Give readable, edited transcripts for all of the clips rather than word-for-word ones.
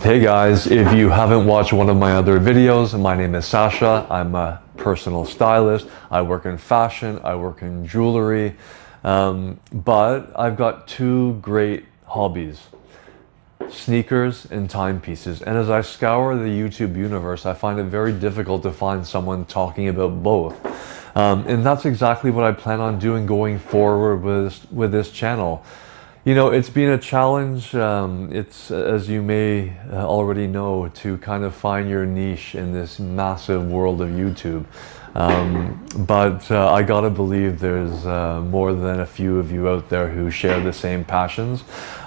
Hey guys, if you haven't watched one of my other videos, my name is Sasha. I'm a personal stylist. I work in fashion, I work in jewelry, but I've got two great hobbies: sneakers and timepieces. And as I scour the YouTube universe, I find it very difficult to find someone talking about both. And that's exactly what I plan on doing going forward with this channel. You know, it's been a challenge, it's, as you may already know, to kind of find your niche in this massive world of YouTube. But I gotta believe there's more than a few of you out there who share the same passions.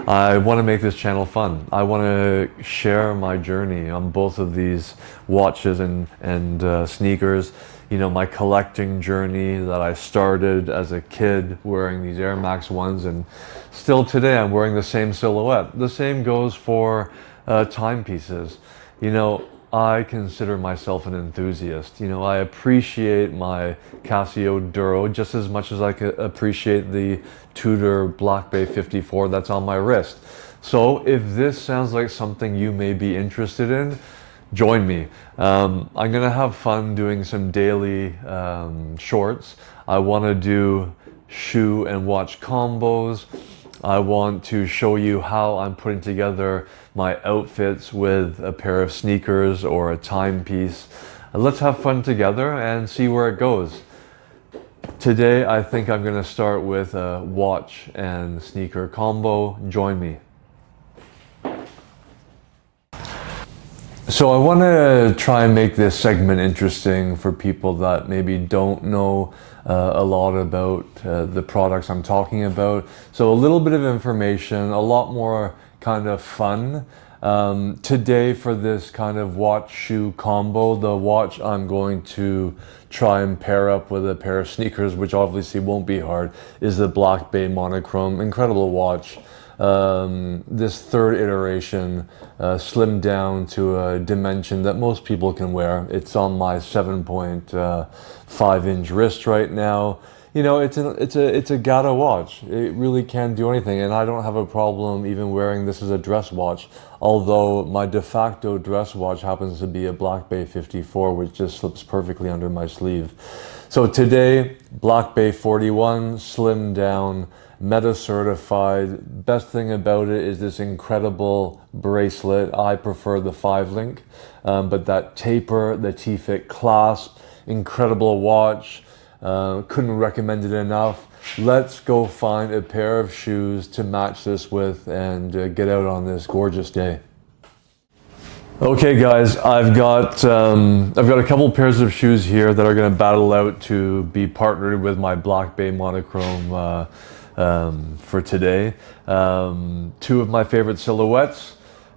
I want to make this channel fun. I want to share my journey on both of these watches and sneakers. You know, my collecting journey that I started as a kid wearing these Air Max 1s, and still today I'm wearing the same silhouette. The same goes for timepieces. You know, I consider myself an enthusiast. You know, I appreciate my Casio Duro just as much as I could appreciate the Tudor Black Bay 54 that's on my wrist. So if this sounds like something you may be interested in, join me. I'm gonna have fun doing some daily shorts. I want to do shoe and watch combos. I want to show you how I'm putting together my outfits with a pair of sneakers or a timepiece. Let's have fun together and see where it goes. Today I think I'm gonna start with a watch and sneaker combo. Join me. So I want to try and make this segment interesting for people that maybe don't know a lot about the products I'm talking about. So a little bit of information, a lot more kind of fun. Today for this kind of watch shoe combo, the watch I'm going to try and pair up with a pair of sneakers, which obviously won't be hard, is the Black Bay Monochrome. Incredible watch. This third iteration slimmed down to a dimension that most people can wear. It's on my 7.5-inch wrist right now. You know, it's a Gatta watch. It really can do anything, and I don't have a problem even wearing this as a dress watch. Although my de facto dress watch happens to be a Black Bay 54, which just slips perfectly under my sleeve. So today, Black Bay 41, slimmed down, Meta certified. Best thing about it is this incredible bracelet. I prefer the 5-link, but that taper, the T-Fit clasp, incredible watch. Couldn't recommend it enough. Let's go find a pair of shoes to match this with and get out on this gorgeous day. Okay guys, I've got a couple pairs of shoes here that are going to battle out to be partnered with my Black Bay Monochrome for today. Two of my favorite silhouettes,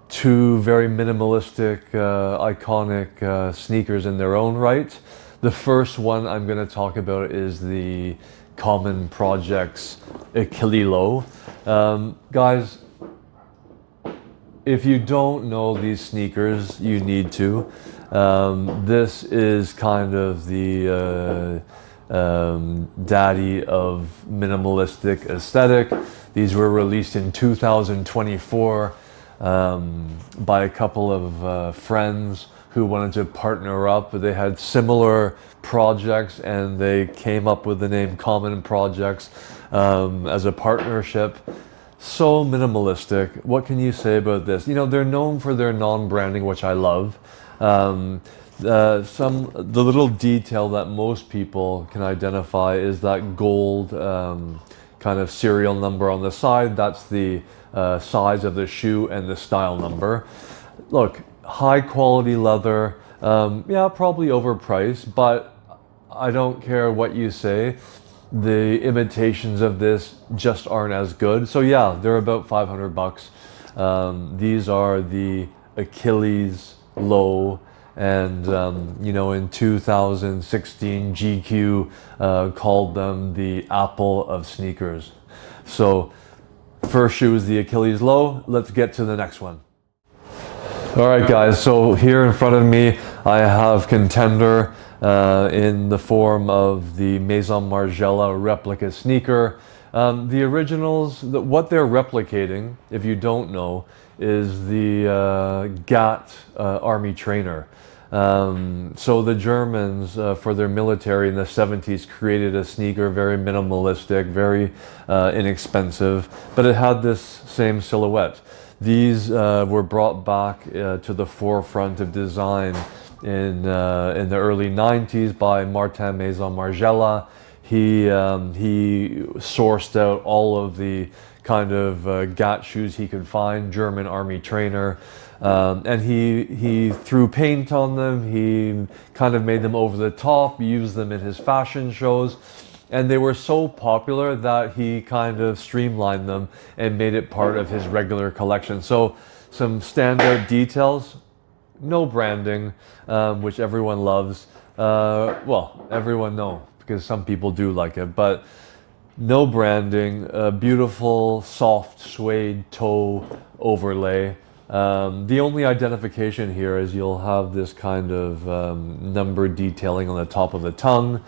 two very minimalistic, iconic sneakers in their own right. The first one I'm going to talk about is the Common Projects Achilles Low. Guys, if you don't know these sneakers, you need to. This is kind of the daddy of minimalistic aesthetic. These were released in 2024 by a couple of friends who wanted to partner up. They had similar projects and they came up with the name Common Projects as a partnership. So minimalistic. What can you say about this? You know, they're known for their non-branding, which I love. The little detail that most people can identify is that gold kind of serial number on the side. That's the size of the shoe and the style number. Look, high quality leather, yeah, probably overpriced, but I don't care what you say. The imitations of this just aren't as good. So yeah, they're about 500 bucks. These are the Achilles Low, and you know, in 2016 GQ called them the Apple of sneakers. So first shoe is the Achilles Low. Let's get to the next one. All right guys, so here in front of me I have Contender in the form of the Maison Margiela replica sneaker. The originals, what they're replicating, if you don't know, is the GAT army trainer. So the Germans, for their military in the 70s, created a sneaker, very minimalistic, very inexpensive, but it had this same silhouette. These were brought back to the forefront of design in the early 90s by Maison Margiela. He sourced out all of the kind of GAT shoes he could find, German army trainer, and he threw paint on them. He kind of made them over the top, used them in his fashion shows, and they were so popular that he kind of streamlined them and made it part of his regular collection. So some standout details: no branding, which everyone loves. Well, everyone no, because some people do like it, but no branding, beautiful soft suede toe overlay. The only identification here is you'll have this kind of number detailing on the top of the tongue,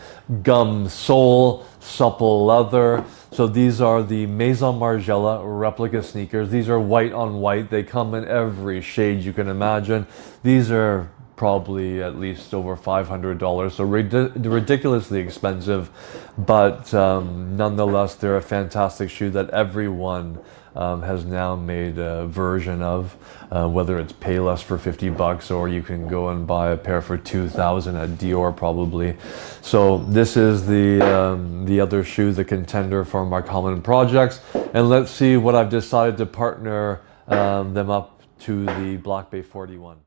gum sole, supple leather. So these are the Maison Margiela replica sneakers. These are white on white. They come in every shade you can imagine. These are probably at least over $500, so ridiculously expensive, but nonetheless they're a fantastic shoe that everyone has now made a version of, whether it's Payless for 50 bucks or you can go and buy a pair for 2,000 at Dior probably. So this is the other shoe, the contender for my common projects, and let's see what I've decided to partner them up to the Black Bay 41.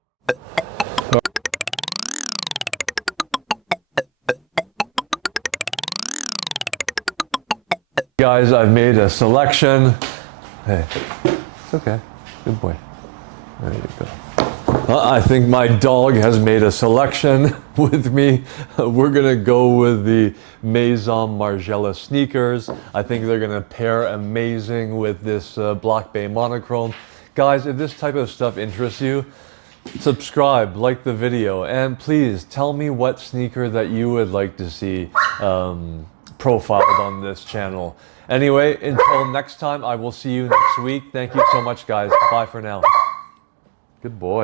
Guys, I've made a selection. Hey, it's okay. Good boy. There you go. I think my dog has made a selection with me. We're gonna go with the Maison Margiela sneakers. I think they're gonna pair amazing with this Black Bay monochrome. Guys, if this type of stuff interests you, subscribe, like the video, and please tell me what sneaker that you would like to see profiled on this channel. Anyway, until next time, I will see you next week. Thank you so much, guys. Bye for now. Good boy.